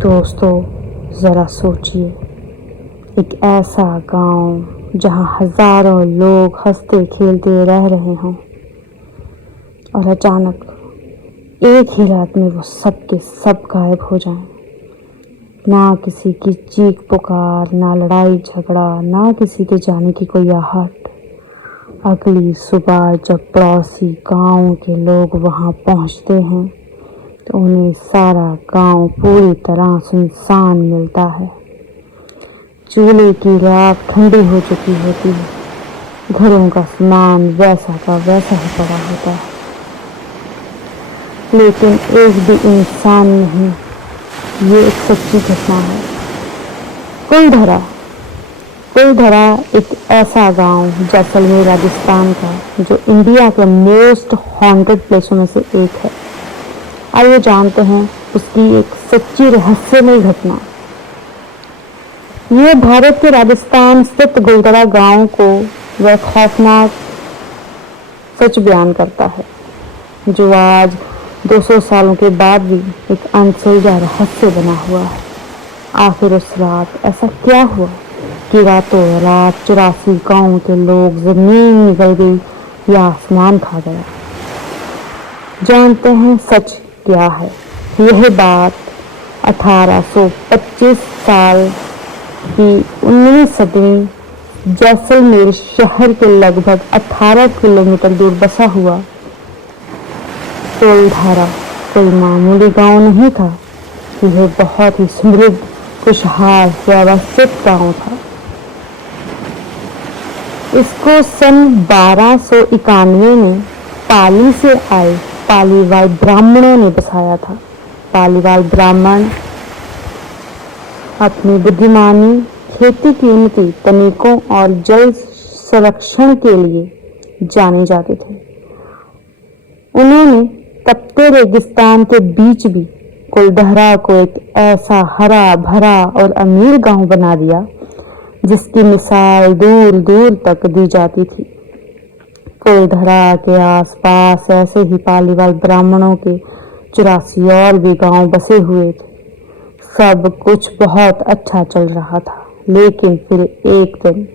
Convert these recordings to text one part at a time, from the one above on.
दोस्तों, ज़रा सोचिए, एक ऐसा गांव जहां हजारों लोग हंसते खेलते रह रहे हों और अचानक एक ही रात में वो सब के सब गायब हो जाएं। ना किसी की चीख पुकार, ना लड़ाई झगड़ा, ना किसी के जाने की कोई आहट। अगली सुबह जब पड़ोसी गांव के लोग वहां पहुंचते हैं तो उन्हें सारा गांव पूरी तरह सुनसान मिलता है। चूल्हे की राख ठंडी हो चुकी होती है, घरों का सामान वैसा का वैसा ही पड़ा होता है, लेकिन एक भी इंसान नहीं। ये एक सच्ची घटना है। कुलधरा एक ऐसा गांव जैसलमेर राजस्थान का जो इंडिया के मोस्ट हॉन्टेड प्लेसों में से एक है। आइए जानते हैं उसकी एक सच्ची रहस्यमय घटना। यह भारत के राजस्थान स्थित कुलधरा गांव को वह खौफनाक सच बयान करता है जो आज 200 सालों के बाद भी एक अनसुलझा रहस्य बना हुआ है। आखिर उस रात ऐसा क्या हुआ कि रातों रात 84 गांव के लोग जमीन निकल गई या आसमान खा गया। जानते हैं सच क्या है। यह बात 1825 साल की 19वीं सदी जैसलमेर शहर के लगभग 18 किलोमीटर दूर बसा हुआ कुलधरा कोई मामूली गांव नहीं था। यह बहुत ही समृद्ध, खुशहाल, व्यवस्थित गांव था। इसको सन 1291 में पाली से आए पालीवाल ब्राह्मणों ने बसाया था। पालीवाल ब्राह्मण अपनी बुद्धिमानी, खेती की उन्नति, तकनीकों और जल संरक्षण के लिए जाने जाते थे। उन्होंने तपते रेगिस्तान के बीच भी कुलधरा को एक ऐसा हरा भरा और अमीर गांव बना दिया जिसकी मिसाल दूर दूर तक दी जाती थी। कुलधरा के आसपास ऐसे ही पालीवाल ब्राह्मणों के 84 और भी गांव बसे हुए थे। सब कुछ बहुत अच्छा चल रहा था, लेकिन फिर एक दिन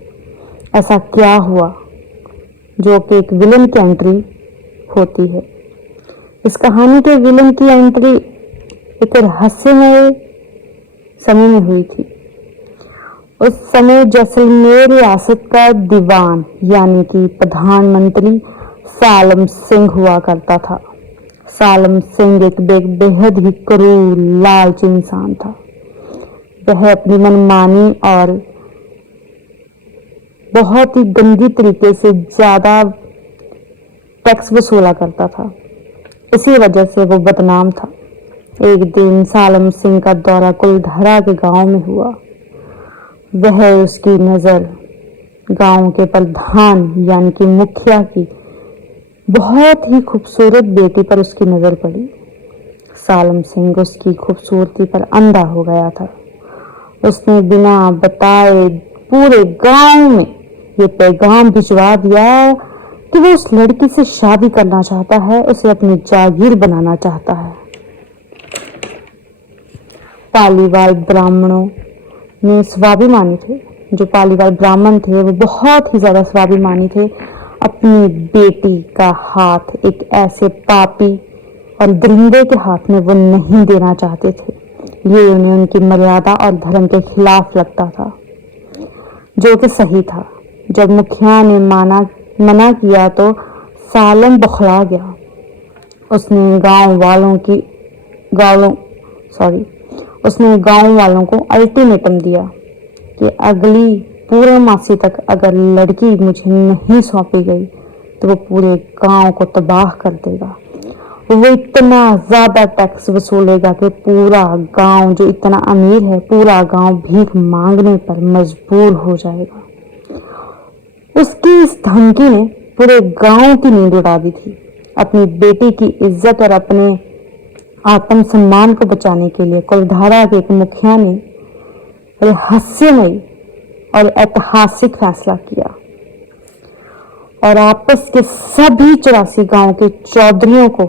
ऐसा क्या हुआ जो कि एक विलन की एंट्री होती है। इस कहानी के विलन की एंट्री एक रहस्यमय समय में हुई थी। उस समय जैसलमेर रियासत का दीवान यानी कि प्रधानमंत्री सालम सिंह हुआ करता था। सालम सिंह एक बेहद ही क्रूर, लालची इंसान था। वह अपनी मनमानी और बहुत ही गंदी तरीके से ज्यादा टैक्स वसूला करता था। इसी वजह से वो बदनाम था। एक दिन सालम सिंह का दौरा कुलधरा के गांव में हुआ। वह उसकी नजर गांव के प्रधान यानी कि मुखिया की बहुत ही खूबसूरत बेटी पर उसकी नजर पड़ी। सालम सिंह उसकी खूबसूरती पर अंधा हो गया था। उसने बिना बताए पूरे गांव में ये पैगाम भिजवा दिया कि वो उस लड़की से शादी करना चाहता है, उसे अपनी जागीर बनाना चाहता है। पालीवाल ब्राह्मणों में स्वाभिमानी थे। जो पालीवाल ब्राह्मण थे वो बहुत ही ज्यादा स्वाभिमानी थे। अपनी बेटी का हाथ एक ऐसे पापी और दरिंदे के हाथ में वो नहीं देना चाहते थे। ये उन्हें उनकी मर्यादा और धर्म के खिलाफ लगता था, जो कि सही था। जब मुखिया ने मना किया तो सालम बौखला गया। उसने गांव वालों को अल्टीमेटम दिया कि अगली पूर्णमासी तक अगर लड़की मुझे नहीं सौंपी गई तो वो पूरे गांव को तबाह कर देगा। वो इतना ज्यादा टैक्स वसूलेगा कि पूरा गांव जो इतना अमीर है, पूरा गांव भीख मांगने पर मजबूर हो जाएगा। उसकी इस धमकी ने पूरे गांव की नींद उड़ा दी थी। अपनी बेटी की इज्जत और अपने आत्मसम्मान को बचाने के लिए कुलधरा के एक मुखिया ने रहस्यमय और ऐतिहासिक फैसला किया और आपस के सभी 84 गांव के चौधरियों को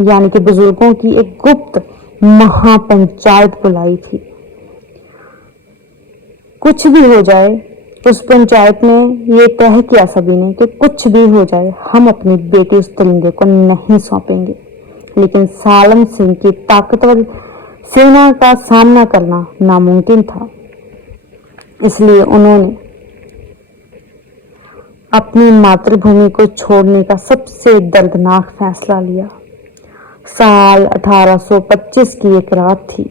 यानी कि बुजुर्गों की एक गुप्त महापंचायत बुलाई थी। कुछ भी हो जाए, उस पंचायत में ये तय किया सभी ने कि कुछ भी हो जाए हम अपनी बेटी उस दरिंदे को नहीं सौंपेंगे। लेकिन सालम सिंह की ताकतवर सेना का सामना करना नामुमकिन था, इसलिए उन्होंने अपनी मातृभूमि को छोड़ने का सबसे दर्दनाक फैसला लिया। साल 1825 की एक रात थी।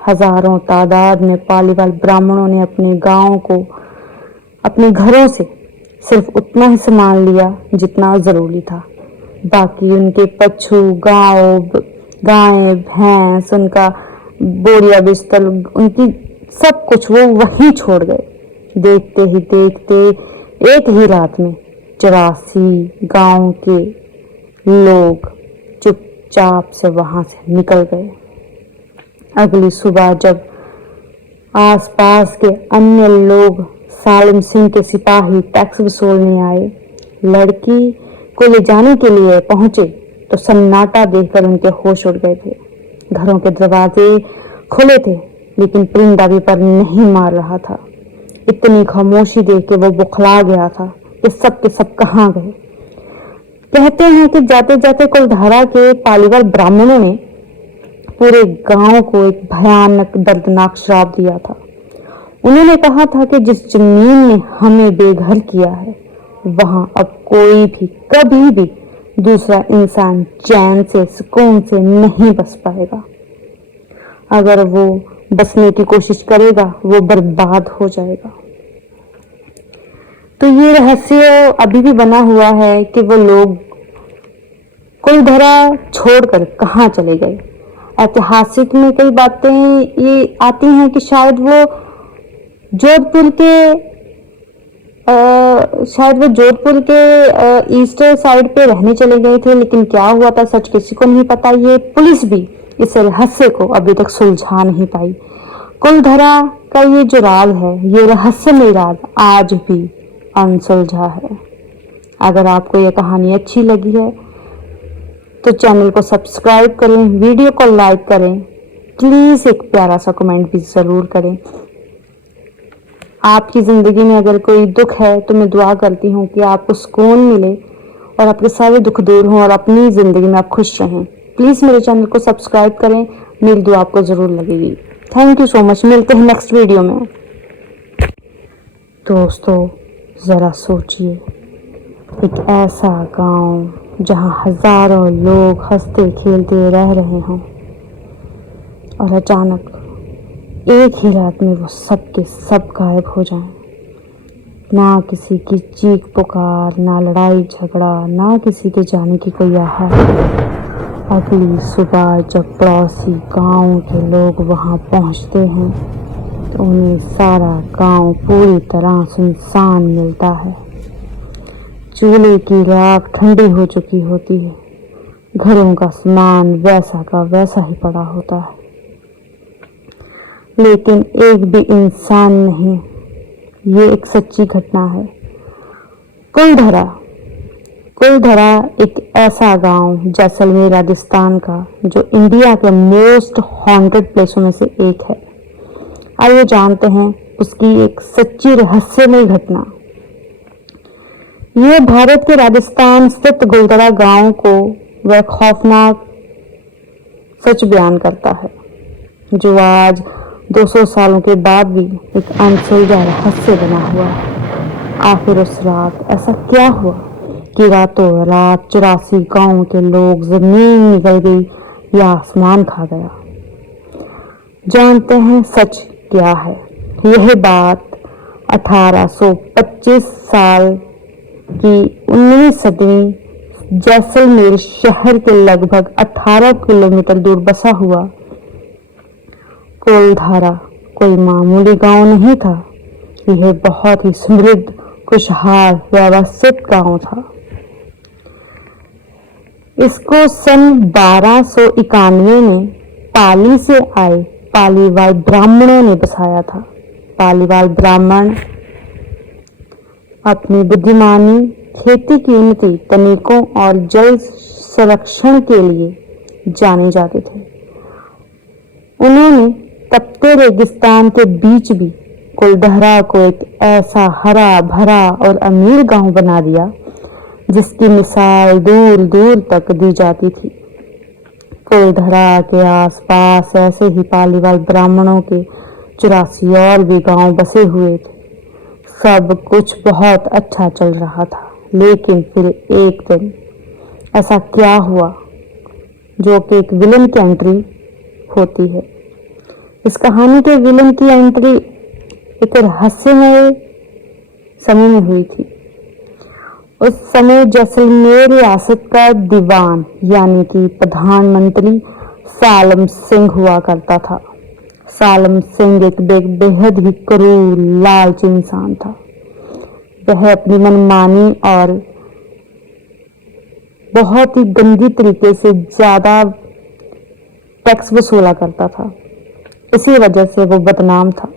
हजारों तादाद में पालीवाल ब्राह्मणों ने अपने गांव को अपने घरों से सिर्फ उतना ही सामान लिया जितना जरूरी था। बाकी उनके पशु, गायें, भैंस, उनका बोरिया बिस्तर, उनकी सब कुछ वो वहीं छोड़ गए। देखते ही देखते एक ही रात में 84 गांव के लोग चुपचाप से वहां से निकल गए। अगली सुबह जब आसपास के अन्य लोग सालिम सिंह के सिपाही टैक्स वसूलने आए, लड़की को ले जाने के लिए पहुंचे तो सन्नाटा देखकर उनके होश उड़ गए थे। घरों के दरवाजे खुले थे, लेकिन परिंदा भी पर नहीं मार रहा था। इतनी खामोशी देख के वो बुखला गया था कि सब के सब कहाँ गए। कहते हैं कि जाते जाते कुलधारा के पालीवाल ब्राह्मणों ने पूरे गांव को एक भयानक दर्दनाक श्राप दिया था। उन्होंने कहा था कि जिस जमीन ने हमें बेघर किया है, वहां अब कोई भी कभी भी दूसरा इंसान चैन से, सुकून से नहीं बस पाएगा। अगर वो बसने की कोशिश करेगा, वो बर्बाद हो जाएगा। तो ये रहस्य अभी भी बना हुआ है कि वो लोग कुलधरा छोड़कर कहाँ चले गए। ऐतिहासिक में कई बातें ये आती हैं कि शायद वो जोधपुर के ईस्टर साइड पे रहने चले गए थे, लेकिन क्या हुआ था सच किसी को नहीं पता। ये पुलिस भी इस रहस्य को अभी तक सुलझा नहीं पाई। कुलधरा का ये जो राज है, ये रहस्यमय राज आज भी अनसुलझा है। अगर आपको ये कहानी अच्छी लगी है तो चैनल को सब्सक्राइब करें, वीडियो को लाइक करें, प्लीज एक प्यारा सा कमेंट भी जरूर करें। आपकी जिंदगी में अगर कोई दुख है तो मैं दुआ करती हूँ कि आपको सुकून मिले और आपके सारे दुख दूर हों और अपनी जिंदगी में आप खुश रहें। प्लीज मेरे चैनल को सब्सक्राइब करें, मेरी दुआ आपको जरूर लगेगी। Thank you so much. मिलते हैं नेक्स्ट वीडियो में। दोस्तों जरा सोचिए, एक ऐसा गांव जहां हजारों लोग हंसते खेलते रह रहे हों और अचानक एक ही रात में वो सब के सब गायब हो जाएं। ना किसी की चीख पुकार, ना लड़ाई झगड़ा, ना किसी के जाने की कोई आहट। अगली सुबह जब पड़ोसी गांव के लोग वहां पहुंचते हैं तो उन्हें सारा गांव पूरी तरह सुनसान मिलता है। चूल्हे की राख ठंडी हो चुकी होती है, घरों का सामान वैसा का वैसा ही पड़ा होता है, लेकिन एक भी इंसान नहीं। ये एक सच्ची घटना है। कुलधरा एक ऐसा गांव जैसलमेर राजस्थान का जो इंडिया के मोस्ट हॉन्टेड प्लेसों में से एक है। आइए जानते हैं उसकी एक सच्ची रहस्यमय घटना। यह भारत के राजस्थान स्थित कुलधरा गांव को वह खौफनाक सच बयान करता है जो आज 200 सालों के बाद भी एक अनसुलझा रहस्य बना हुआ है। आखिर उस रात ऐसा क्या हुआ कि रातों रात 84 गांव के लोग जमीन निकल गई या आसमान खा गया। जानते हैं सच क्या है। यह बात 1825 साल की 19वीं सदी जैसलमेर शहर के लगभग 18 किलोमीटर दूर बसा हुआ कुलधारा कोई मामूली गांव नहीं था। यह बहुत ही समृद्ध, खुशहाल, व्यवस्थित गांव था। इसको सन 1291 में पाली से आए पालीवाल ब्राह्मणों ने बसाया था। पालीवाल ब्राह्मण अपनी बुद्धिमानी, खेती की उन्नति, तकनीकों और जल संरक्षण के लिए जाने जाते थे। उन्होंने तपते रेगिस्तान के बीच भी कुलधरा को एक ऐसा हरा भरा और अमीर गांव बना दिया जिसकी मिसाल दूर दूर तक दी जाती थी। कुलधरा के आसपास ऐसे ही पालीवाल ब्राह्मणों के 84 और भी गांव बसे हुए थे। सब कुछ बहुत अच्छा चल रहा था, लेकिन फिर एक दिन ऐसा क्या हुआ जो कि एक विलन की एंट्री होती है। इस कहानी के विलन की एंट्री एक रहस्यमय समय में हुई थी। उस समय जैसलमेर रियासत का दीवान यानी कि प्रधानमंत्री सालम सिंह हुआ करता था। सालम सिंह एक बेहद ही क्रूर लालची इंसान था। वह अपनी मनमानी और बहुत ही गंदी तरीके से ज्यादा टैक्स वसूला करता था। इसी वजह से वो बदनाम था।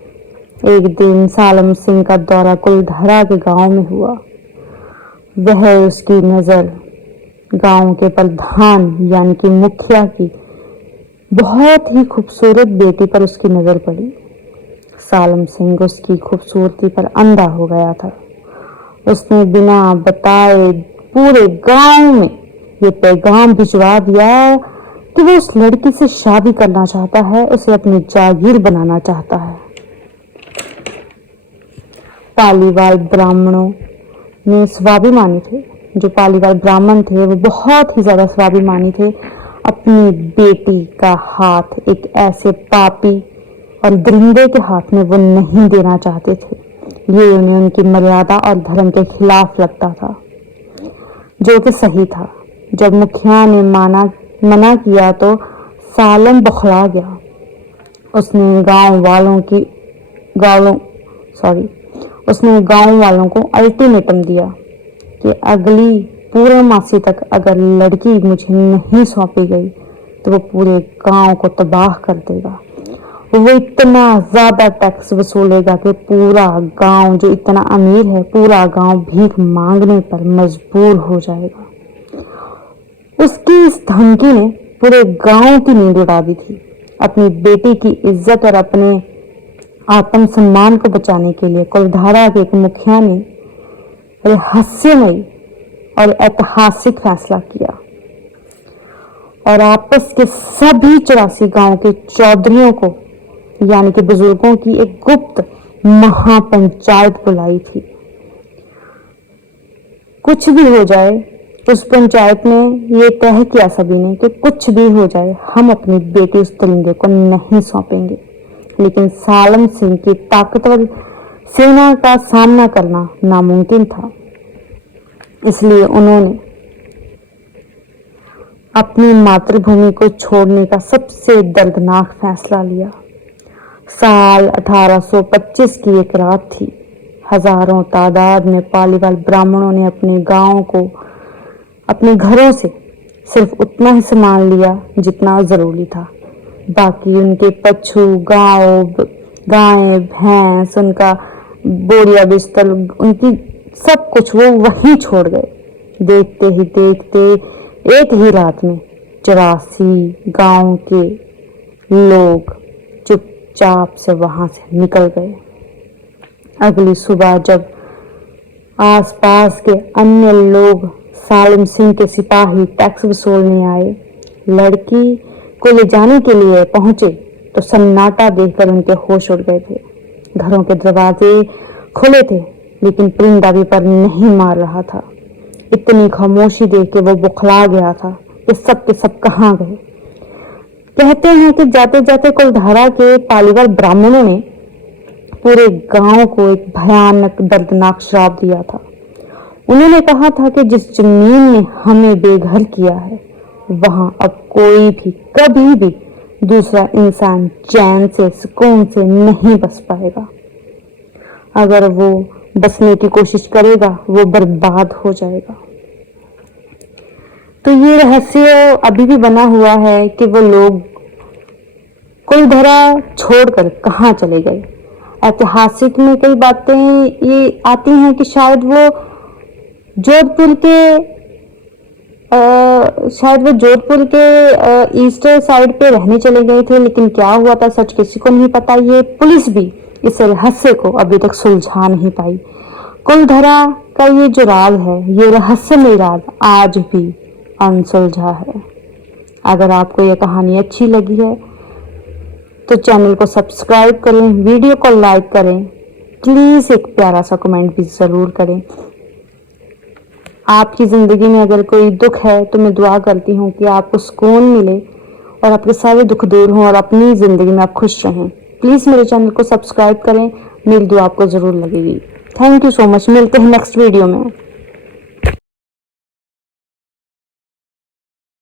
एक दिन सालम सिंह का दौरा कुलधरा के गांव में हुआ। वह उसकी नजर गांव के प्रधान यानी कि मुखिया की बहुत ही खूबसूरत बेटी पर उसकी नजर पड़ी। सालम सिंह उसकी खूबसूरती पर अंधा हो गया था। उसने बिना बताए पूरे गांव में ये पैगाम भिजवा दिया कि वो उस लड़की से शादी करना चाहता है, उसे अपनी जागीर बनाना चाहता है। पालीवाल ब्राह्मणों में स्वाभिमानी थे। जो पालीवाल ब्राह्मण थे वो बहुत ही ज्यादा स्वाभिमानी थे। अपनी बेटी का हाथ एक ऐसे पापी और दरिंदे के हाथ में वो नहीं देना चाहते थे। ये उन्हें उनकी मर्यादा और धर्म के खिलाफ लगता था, जो कि सही था। जब मुखिया ने मना किया तो सालम बौखला गया। उसने गांव वालों को अल्टीमेटम दिया कि अगली पूर्णमासी तक अगर लड़की मुझे नहीं सौंपी गई तो वो पूरे गांव को तबाह कर देगा। वो इतना ज्यादा टैक्स वसूलेगा कि पूरा गांव जो इतना अमीर है, पूरा गांव भीख मांगने पर मजबूर हो जाएगा। उसकी इस धमकी ने पूरे गांव की नींद उड़ा दी थी। अपनी बेटी की इज्जत और अपने आत्मसम्मान को बचाने के लिए कुलधरा के एक मुखिया ने रहस्यमय और ऐतिहासिक फैसला किया और आपस के सभी 84 गांव के चौधरियों को यानी कि बुजुर्गों की एक गुप्त महापंचायत बुलाई थी। कुछ भी हो जाए, उस पंचायत में ये तय किया सभी ने कि कुछ भी हो जाए हम अपनी बेटी उस दरिंदे को नहीं सौंपेंगे। लेकिन सालम सिंह की ताकतवर सेना का सामना करना नामुमकिन था। इसलिए उन्होंने अपनी मातृभूमि को छोड़ने का सबसे दर्दनाक फैसला लिया। साल 1825 की एक रात थी। हजारों तादाद में पालीवाल ब्राह्मणों ने अपने गांव को अपने घरों से सिर्फ उतना ही सामान लिया जितना जरूरी था। बाकी उनके पशु, गायें, भैंस, उनका बोरिया बिस्तर, उनकी सब कुछ वो वहीं छोड़ गए। देखते ही देखते एक ही रात में 84 गांव के लोग चुपचाप से वहां से निकल गए। अगली सुबह जब आसपास के अन्य लोग सालिम सिंह के सिपाही टैक्स वसूलने आए, लड़की को ले जाने के लिए पहुंचे तो सन्नाटा देखकर उनके होश उड़ गए थे। घरों के दरवाजे खुले थे लेकिन परिंदा भी पर नहीं मार रहा था। इतनी खामोशी देख के वो बौखला गया था कि सब के सब कहाँ गए। कहते हैं कि जाते जाते कुलधरा के पालीवाल ब्राह्मणों ने पूरे गांव को एक भयानक दर्दनाक श्राप दिया था। उन्होंने कहा था कि जिस जमीन ने हमें बेघर किया है वहां अब कोई भी कभी भी दूसरा इंसान चैन से सुकून से नहीं बस पाएगा। अगर वो बसने की कोशिश करेगा वो बर्बाद हो जाएगा। तो ये रहस्य अभी भी बना हुआ है कि वो लोग कुलधरा छोड़कर कहाँ चले गए। ऐतिहासिक में कई बातें ये आती हैं कि शायद वो जोधपुर के शायद वो जोधपुर के ईस्टर साइड पे रहने चले गए थे, लेकिन क्या हुआ था सच किसी को नहीं पता। ये पुलिस भी इस रहस्य को अभी तक सुलझा नहीं पाई। कुलधरा का ये जो राज है, ये रहस्यमय राज आज भी अनसुलझा है। अगर आपको ये कहानी अच्छी लगी है तो चैनल को सब्सक्राइब करें, वीडियो को लाइक करें, प्लीज एक प्यारा सा कमेंट भी जरूर करें। आपकी ज़िंदगी में अगर कोई दुख है तो मैं दुआ करती हूँ कि आपको सुकून मिले और आपके सारे दुख दूर हों और अपनी ज़िंदगी में आप खुश रहें। प्लीज़ मेरे चैनल को सब्सक्राइब करें, मेरी दुआ आपको ज़रूर लगेगी। Thank you so much. मिलते हैं नेक्स्ट वीडियो में।